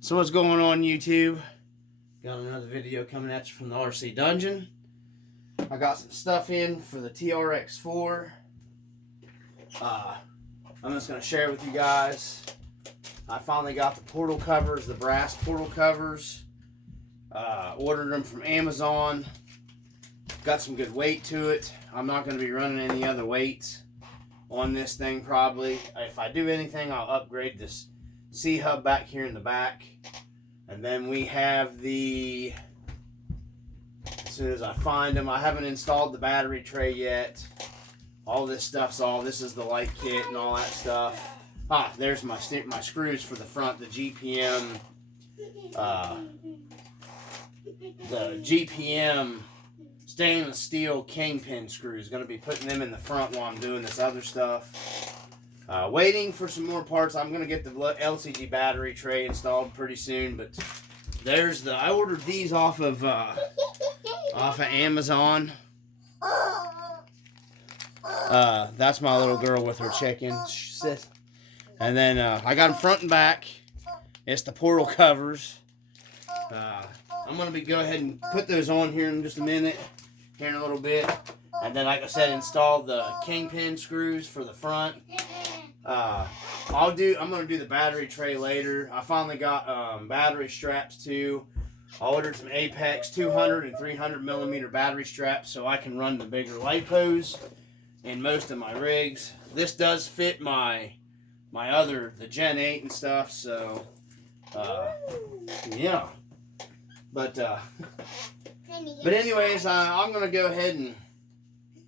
So what's going on, YouTube? Got another video coming at you from the RC Dungeon. I got some stuff in for the Trx4. I'm just going to share with you guys. I finally got the portal covers, the brass portal covers. Ordered them from Amazon. Got some good weight to it. I'm not going to be running any other weights on this thing probably. If I do anything, I'll upgrade this C-hub back here in the back. And then we have the, as soon as I find them, I haven't installed the battery tray yet. All this stuff's this is the light kit and all that stuff. There's my screws for the front, the GPM stainless steel kingpin screws. Going to be putting them in the front while I'm doing this other stuff. Waiting for some more parts. I'm going to get the LCD battery tray installed pretty soon, but there's I ordered these off of Amazon. That's my little girl with her chickens. And then I got them front and back. It's the portal covers. I'm going to go ahead and put those on here in just a minute, here in a little bit. And then, like I said, install the kingpin screws for the front. I'm going to do the battery tray later. I finally got battery straps too. I ordered some Apex 200 and 300 millimeter battery straps so I can run the bigger lipos in most of my rigs. This does fit the Gen 8 and stuff, so yeah. But anyways, I'm going to go ahead and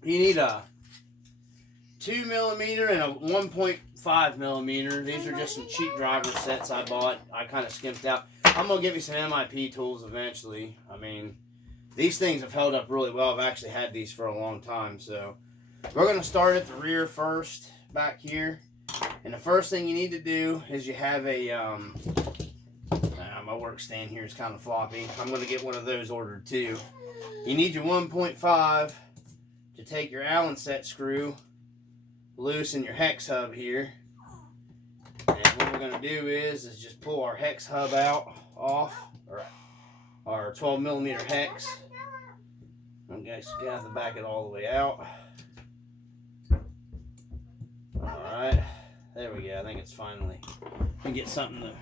you need a 2 millimeter and a 1.5 millimeter. These are just some cheap driver sets I bought. I kind of skimped out. I'm going to give you some MIP tools eventually. I mean, these things have held up really well. I've actually had these for a long time. So we're going to start at the rear first, back here. And the first thing you need to do is you have a, my work stand here is kind of floppy. I'm going to get one of those ordered too. You need your 1.5 to take your Allen set screw, loosen your hex hub here. And what we're going to do is just pull our hex hub off, or our 12 millimeter hex. Okay, so you have to back it all the way out. Alright, there we go. I think it's finally, we get something to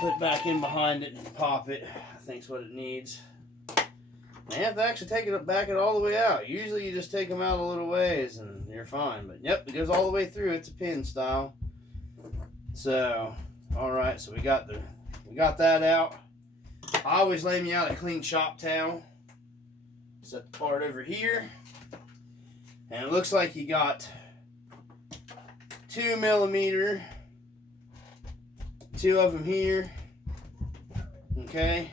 put back in behind it and pop it. I think's what it needs. You have to actually back it all the way out. Usually you just take them out a little ways and you're fine. But yep, it goes all the way through. It's a pin style. So, alright, so we got that out. I always lay me out a clean shop towel. Set the part over here. And it looks like you got 2 millimeter. 2 of them here. Okay.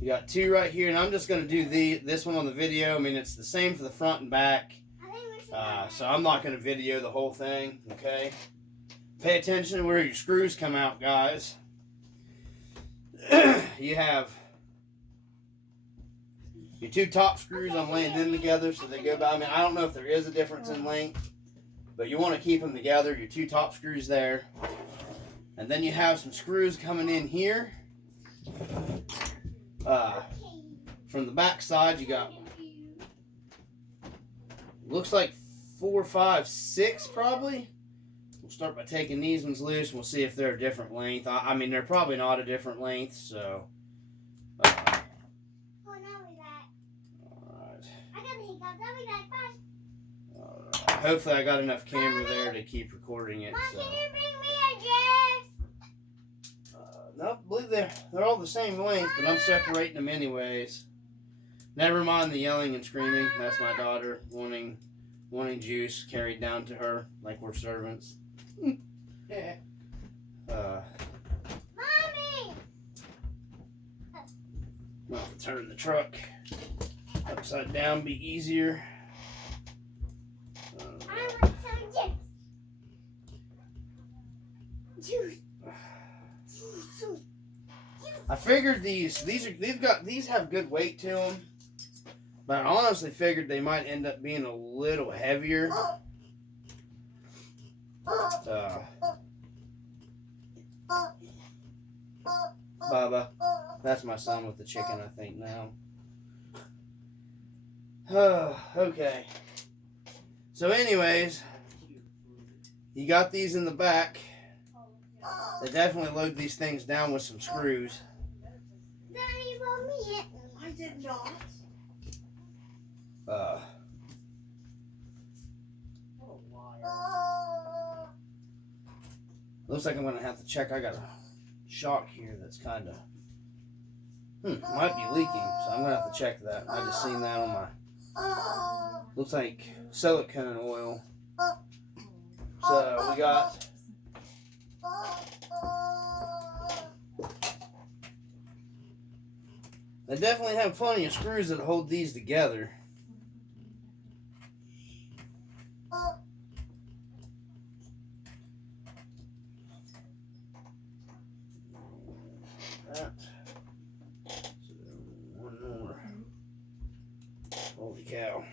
You got 2 right here, and I'm just going to do this one on the video. I mean, it's the same for the front and back, so I'm not going to video the whole thing, okay? Pay attention to where your screws come out, guys. You have your 2 top screws. I'm laying them together so they go by. I mean, I don't know if there is a difference in length, but you want to keep them together. Your 2 top screws there. And then you have some screws coming in here. From the back side, you got, looks like 4, 5, 6 probably. We'll start by taking these ones loose and we'll see if they're a different length. I mean, they're probably not a different length, so. Alright. Hopefully I got enough camera there to keep recording it. So. Nope, I believe they're all the same length, but I'm separating them anyways. Never mind the yelling and screaming. That's my daughter wanting juice carried down to her like we're servants. Yeah. Mommy! Well, turn the truck upside down, be easier. I want some juice. I figured these have good weight to them, but I honestly figured they might end up being a little heavier. Bubba. That's my son with the chicken, I think, now. Okay. So anyways, you got these in the back. They definitely load these things down with some screws. Daddy, mommy hit me. I did not. Looks like I'm gonna have to check. I got a shock here that's kind of might be leaking, so I'm gonna have to check that. I just seen that on my, looks like silicone oil. So we got they definitely have plenty of screws that hold these together. That. So one more. Holy cow.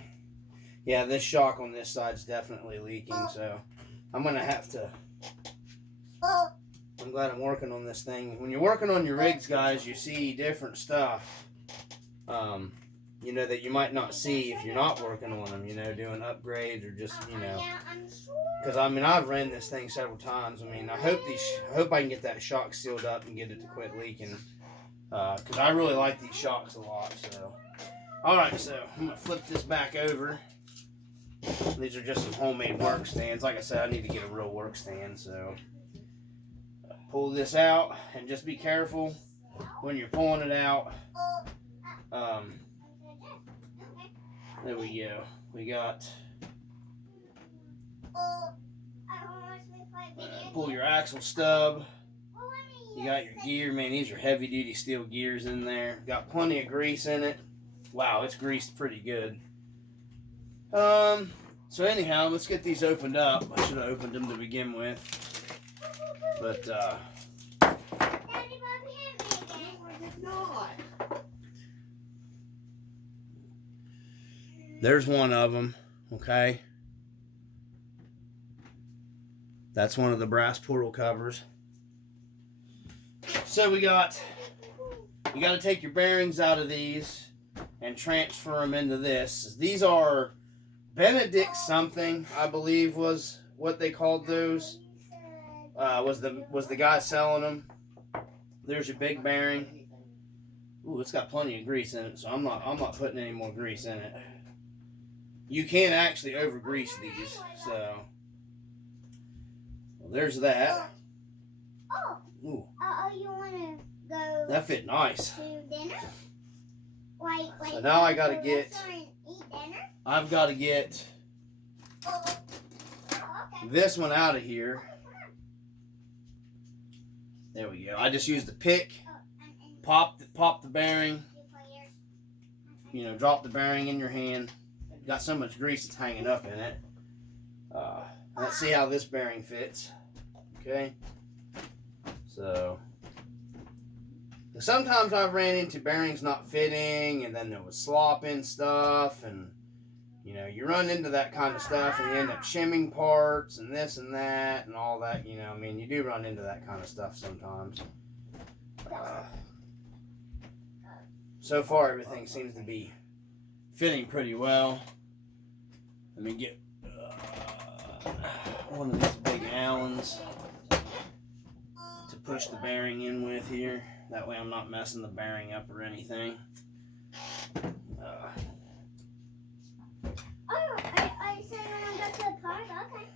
Yeah, this shock on this side's definitely leaking, so I'm gonna have to. I'm glad I'm working on this thing. When you're working on your rigs, guys, you see different stuff, you know, that you might not see if you're not working on them, you know, doing upgrades or just, you know. Because, I mean, I've ran this thing several times. I mean, I hope I can get that shock sealed up and get it to quit leaking. Because I really like these shocks a lot, so. Alright, so I'm going to flip this back over. These are just some homemade work stands. Like I said, I need to get a real work stand, so. Pull this out and just be careful when you're pulling it out. There we go. We got, pull your axle stub. You got your gear. Man, these are heavy duty steel gears in there. Got plenty of grease in it. Wow, it's greased pretty good. So anyhow, let's get these opened up. I should have opened them to begin with. But, Daddy, mommy hit me again. No, I did not. there's one of them, okay? That's one of the brass portal covers. So you got to take your bearings out of these and transfer them into this. These are Benedict something, I believe was what they called those. Was the guy selling them. There's your big bearing. Ooh, it's got plenty of grease in it, so I'm not putting any more grease in it. You can actually over grease these, so well, there's that. Ooh. You wanna go That fit nice. to dinner? Wait. So now I gotta get. Eat dinner? I've got to get Okay. this one out of here. There we go. I just used the pick, pop the bearing. You know, drop the bearing in your hand. Got so much grease it's hanging up in it. Let's see how this bearing fits. Okay. So sometimes I've ran into bearings not fitting, and then there was slop in stuff, and you know, you run into that kind of stuff, and you end up shimming parts and this and that and all that. You know, I mean, you do run into that kind of stuff sometimes. So far, everything seems to be fitting pretty well. Let me get one of these big Allens to push the bearing in with here. That way I'm not messing the bearing up or anything. I said I want to go to the park. Okay.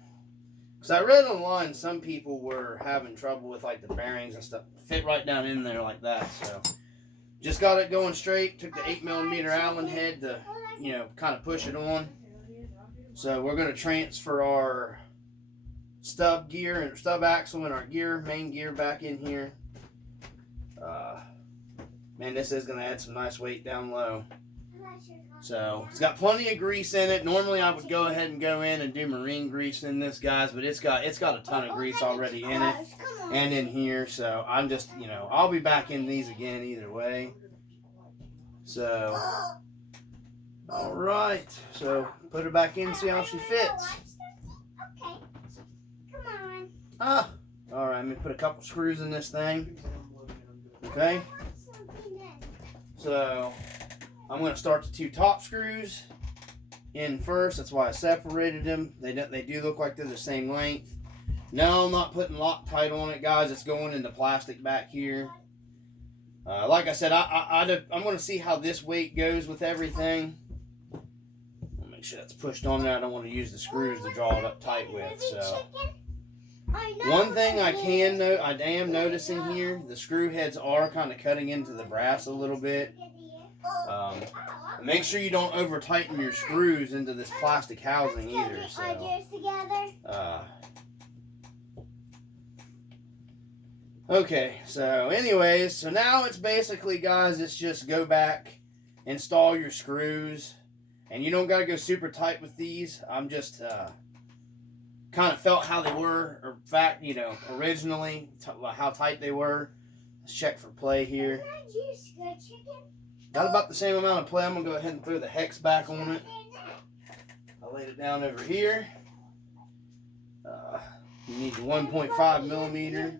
Because I read online some people were having trouble with like the bearings and stuff. Fit right down in there like that. So just got it going straight. Took the 8mm Allen head to, you know, kind of push it on. So we're going to transfer our stub gear and stub axle and our main gear back in here. Man, this is going to add some nice weight down low. So it's got plenty of grease in it. Normally I would go ahead and go in and do marine grease in this, guys, but it's got a ton of grease already in it and in here. So I'm just, you know, I'll be back in these again either way. So, all right. So put her back in, see how she fits. Okay. Come on. Ah, All right, let me put a couple screws in this thing. Okay. So I'm going to start the 2 top screws in first. That's why I separated them. They do look like they're the same length. No, I'm not putting Loctite on it, guys. It's going in the plastic back here. Like I said, I'm going to see how this weight goes with everything. I'll make sure that's pushed on there. I don't want to use the screws to draw it up tight with. So one thing I am noticing here, the screw heads are kind of cutting into the brass a little bit. Make sure you don't over tighten your screws into this plastic housing either. Okay, so anyways, so now it's basically, guys, it's just go back, install your screws, and you don't got to go super tight with these. I'm just kind of felt how they were, or fact, originally, how tight they were. Let's check for play here. Got about the same amount of play. I'm going to go ahead and throw the hex back on it. I laid it down over here. You need your 1.5 millimeter.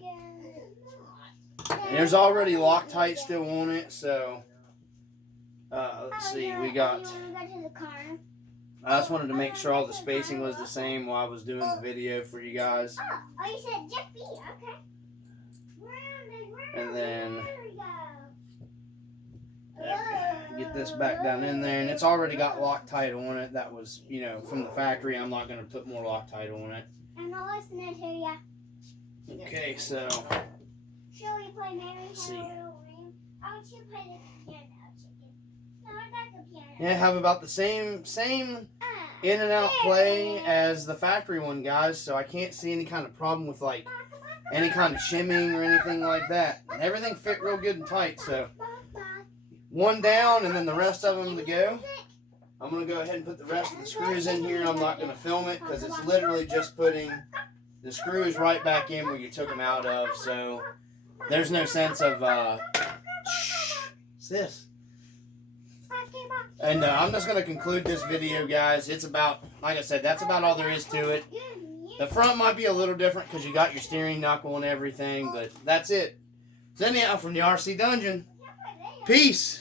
And there's already Loctite still on it, so let's see, we got, I just wanted to make sure all the spacing was the same while I was doing the video for you guys. Oh, you said Jeffy, okay. And then get this back down in there, and it's already got Loctite on it. That was, from the factory. I'm not going to put more Loctite on it. I'm not listening to you. Okay, so Shall we play Mary see. Had a Little Ring? I want you to play the piano, chicken. No, I got the piano. Yeah, have about the same in and out play as the factory one, guys. So I can't see any kind of problem with like any kind of shimming or anything like that. And everything fit real good and tight. So one down and then the rest of them to go. I'm going to go ahead and put the rest of the screws in here. I'm not going to film it because it's literally just putting the screws right back in where you took them out of. So there's no sense of, what's this? And I'm just going to conclude this video, guys. It's about, like I said, that's about all there is to it. The front might be a little different because you got your steering knuckle and everything, but that's it. So anyhow, from the RC Dungeon, peace.